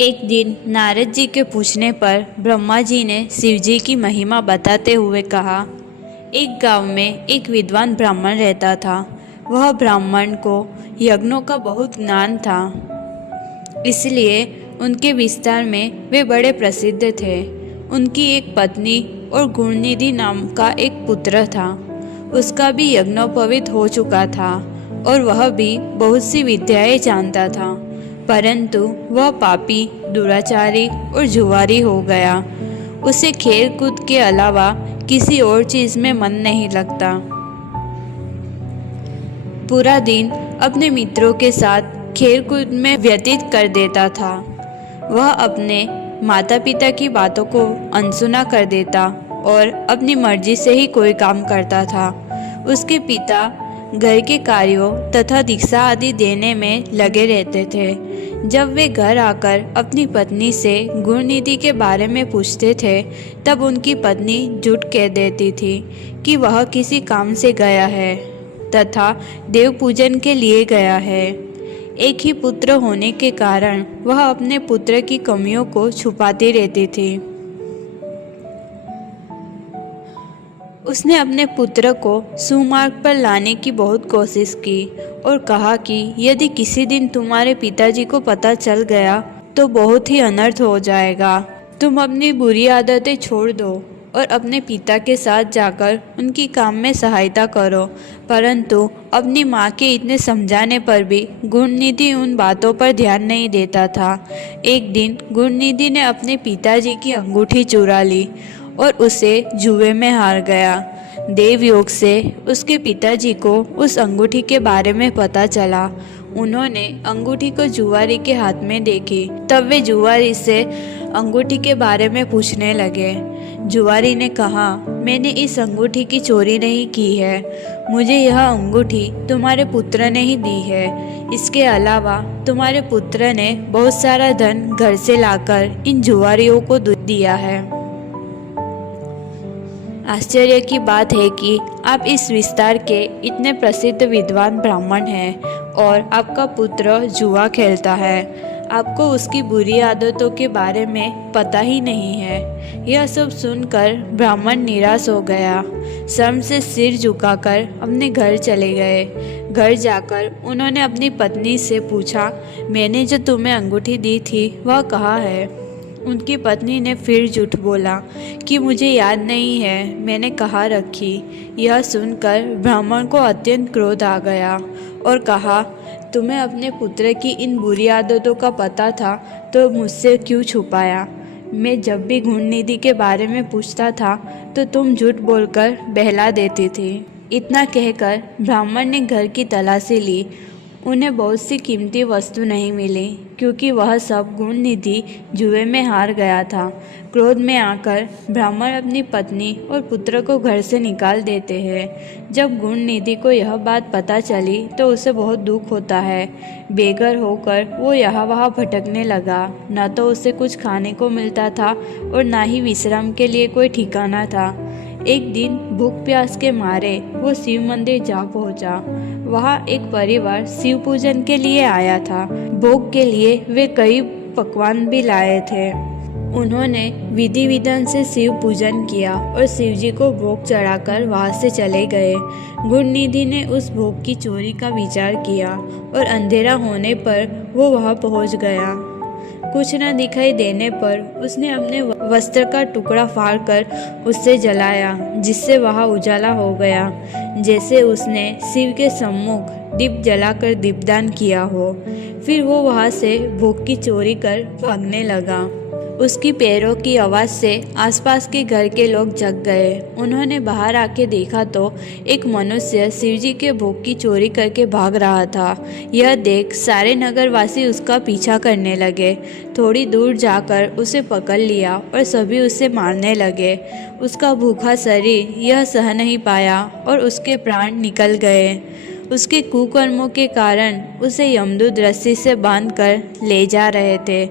एक दिन नारद जी के पूछने पर ब्रह्मा जी ने शिव जी की महिमा बताते हुए कहा, एक गांव में एक विद्वान ब्राह्मण रहता था। वह ब्राह्मण को यज्ञों का बहुत ज्ञान था, इसलिए उनके विस्तार में वे बड़े प्रसिद्ध थे। उनकी एक पत्नी और गुणनिधि नाम का एक पुत्र था। उसका भी यज्ञोपवीत हो चुका था और वह भी बहुत सी विद्याएं जानता था, परंतु वह पापी, दुराचारी और जुआरी हो गया। उसे खेल कूद के अलावा किसी और चीज में मन नहीं लगता। पूरा दिन अपने मित्रों के साथ खेल कूद में व्यतीत कर देता था। वह अपने माता पिता की बातों को अनसुना कर देता और अपनी मर्जी से ही कोई काम करता था। उसके पिता घर के कार्यों तथा दीक्षा आदि देने में लगे रहते थे। जब वे घर आकर अपनी पत्नी से गुणनिधि के बारे में पूछते थे, तब उनकी पत्नी झूठ कह देती थी कि वह किसी काम से गया है तथा देव पूजन के लिए गया है। एक ही पुत्र होने के कारण वह अपने पुत्र की कमियों को छुपाती रहती थी। उसने अपने पुत्र को सुमार्ग पर लाने की बहुत कोशिश की और कहा कि यदि किसी दिन तुम्हारे पिताजी को पता चल गया तो बहुत ही अनर्थ हो जाएगा। तुम अपनी बुरी आदतें छोड़ दो और अपने पिता के साथ जाकर उनकी काम में सहायता करो। परंतु अपनी माँ के इतने समझाने पर भी गुणनिधि उन बातों पर ध्यान नहीं देता था। एक दिन गुणनिधि ने अपने पिताजी की अंगूठी चुरा ली और उसे जुए में हार गया। देव योग से उसके पिताजी को उस अंगूठी के बारे में पता चला। उन्होंने अंगूठी को जुआरी के हाथ में देखी। तब वे जुआरी से अंगूठी के बारे में पूछने लगे। जुआरी ने कहा, मैंने इस अंगूठी की चोरी नहीं की है। मुझे यह अंगूठी तुम्हारे पुत्र ने ही दी है। इसके अलावा तुम्हारे पुत्र ने बहुत सारा धन घर से लाकर इन जुआरियों को दिया है। आश्चर्य की बात है कि आप इस विस्तार के इतने प्रसिद्ध विद्वान ब्राह्मण हैं और आपका पुत्र जुआ खेलता है। आपको उसकी बुरी आदतों के बारे में पता ही नहीं है। यह सब सुनकर ब्राह्मण निराश हो गया। शर्म से सिर झुकाकर अपने घर चले गए। घर जाकर उन्होंने अपनी पत्नी से पूछा, मैंने जो तुम्हें अंगूठी दी थी वह कहाँ है? उनकी पत्नी ने फिर झूठ बोला कि मुझे याद नहीं है, मैंने कहाँ रखी। यह सुनकर ब्राह्मण को अत्यंत क्रोध आ गया और कहा, तुम्हें अपने पुत्र की इन बुरी आदतों का पता था तो मुझसे क्यों छुपाया? मैं जब भी गुणनिधि के बारे में पूछता था तो तुम झूठ बोलकर बहला देती थी। इतना कहकर ब्राह्मण ने घर की तलाशी ली। उन्हें बहुत सी कीमती वस्तु नहीं मिली क्योंकि वह सब गुणनिधि जुए में हार गया था। क्रोध में आकर ब्राह्मण अपनी पत्नी और पुत्र को घर से निकाल देते हैं। जब गुणनिधि को यह बात पता चली तो उसे बहुत दुख होता है। बेघर होकर वो यहाँ वहाँ भटकने लगा। न तो उसे कुछ खाने को मिलता था और न ही विश्राम के लिए कोई ठिकाना था। एक दिन भूख प्यास के मारे वो शिव मंदिर जा पहुंचा। वहाँ एक परिवार शिव पूजन के लिए आया था। भोग के लिए वे कई पकवान भी लाए थे। उन्होंने विधि विधान से शिव पूजन किया और शिव जी को भोग चढ़ाकर वहाँ से चले गए। गुणनिधि ने उस भोग की चोरी का विचार किया और अंधेरा होने पर वो वहाँ पहुँच गया। कुछ न दिखाई देने पर उसने अपने वस्त्र का टुकड़ा फाड़कर उससे जलाया, जिससे वहाँ उजाला हो गया, जैसे उसने शिव के सम्मुख दीप जलाकर दीपदान किया हो। फिर वो वहाँ से भोग की चोरी कर भागने लगा। उसकी पैरों की आवाज़ से आसपास के घर के लोग जग गए। उन्होंने बाहर आके देखा तो एक मनुष्य शिवजी के भोग की चोरी करके भाग रहा था। यह देख सारे नगरवासी उसका पीछा करने लगे। थोड़ी दूर जाकर उसे पकड़ लिया और सभी उसे मारने लगे। उसका भूखा शरीर यह सह नहीं पाया और उसके प्राण निकल गए। उसके कुकर्मों के कारण उसे यमदूत रस्सी से बांधकर ले जा रहे थे।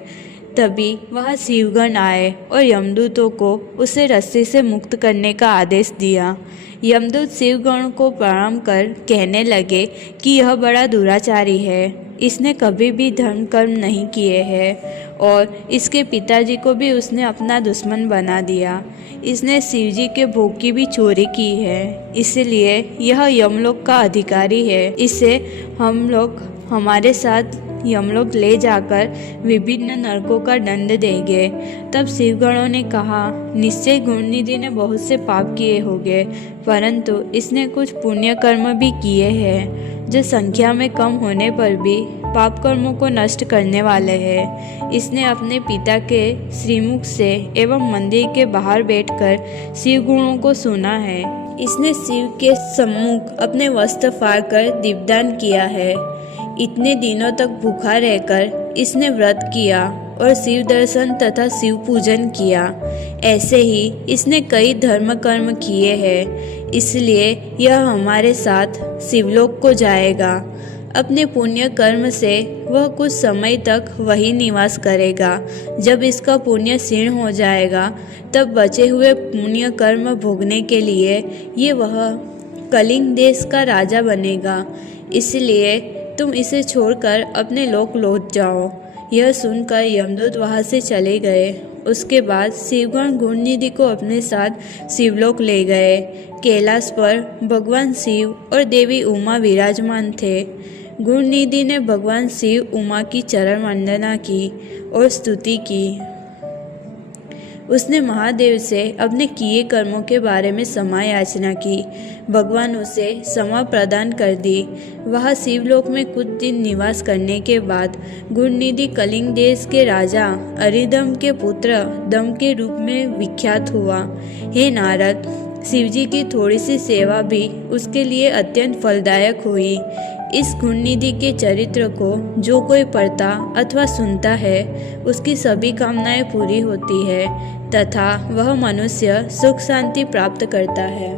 तभी वहाँ शिवगण आए और यमदूतों को उसे रस्सी से मुक्त करने का आदेश दिया। यमदूत शिवगण को प्रणाम कर कहने लगे कि यह बड़ा दुराचारी है, इसने कभी भी धर्म कर्म नहीं किए हैं और इसके पिताजी को भी उसने अपना दुश्मन बना दिया। इसने शिवजी के भोग की भी चोरी की है, इसलिए यह यमलोक का अधिकारी है। इसे हम लोग हमारे साथ यमलोक ले जाकर विभिन्न नरकों का दंड देंगे। तब शिवगणों ने कहा, निश्चय गुणनिधि ने बहुत से पाप किए होंगे, परंतु इसने कुछ पुण्य कर्म भी किए हैं जो संख्या में कम होने पर भी पाप कर्मों को नष्ट करने वाले हैं। इसने अपने पिता के श्रीमुख से एवं मंदिर के बाहर बैठकर शिव गुणों को सुना है। इसने शिव के सम्मुख अपने वस्त्र फाड़कर दीपदान किया है। इतने दिनों तक भूखा रहकर इसने व्रत किया और शिव दर्शन तथा शिव पूजन किया। ऐसे ही इसने कई धर्म कर्म किए हैं, इसलिए यह हमारे साथ शिवलोक को जाएगा। अपने पुण्य कर्म से वह कुछ समय तक वही निवास करेगा। जब इसका पुण्य क्षीण हो जाएगा तब बचे हुए पुण्य कर्म भोगने के लिए ये वह कलिंग देश का राजा बनेगा। इसलिए तुम इसे छोड़कर अपने लोक लौट जाओ। यह सुनकर यमदूत वहाँ से चले गए। उसके बाद शिवगण गुणनिधि को अपने साथ शिवलोक ले गए। कैलाश पर भगवान शिव और देवी उमा विराजमान थे। गुणनिधि ने भगवान शिव उमा की चरण वंदना की और स्तुति की। उसने महादेव से अपने किए कर्मों के बारे में क्षमा याचना की। भगवान उसे क्षमा प्रदान कर दी। वह शिवलोक में कुछ दिन निवास करने के बाद गुणनिधि कलिंग देश के राजा अरिदम के पुत्र दम के रूप में विख्यात हुआ। हे नारद, शिवजी की थोड़ी सी सेवा भी उसके लिए अत्यंत फलदायक हुई। इस गुणनिधि के चरित्र को जो कोई पढ़ता अथवा सुनता है उसकी सभी कामनाएं पूरी होती है तथा वह मनुष्य सुख शांति प्राप्त करता है।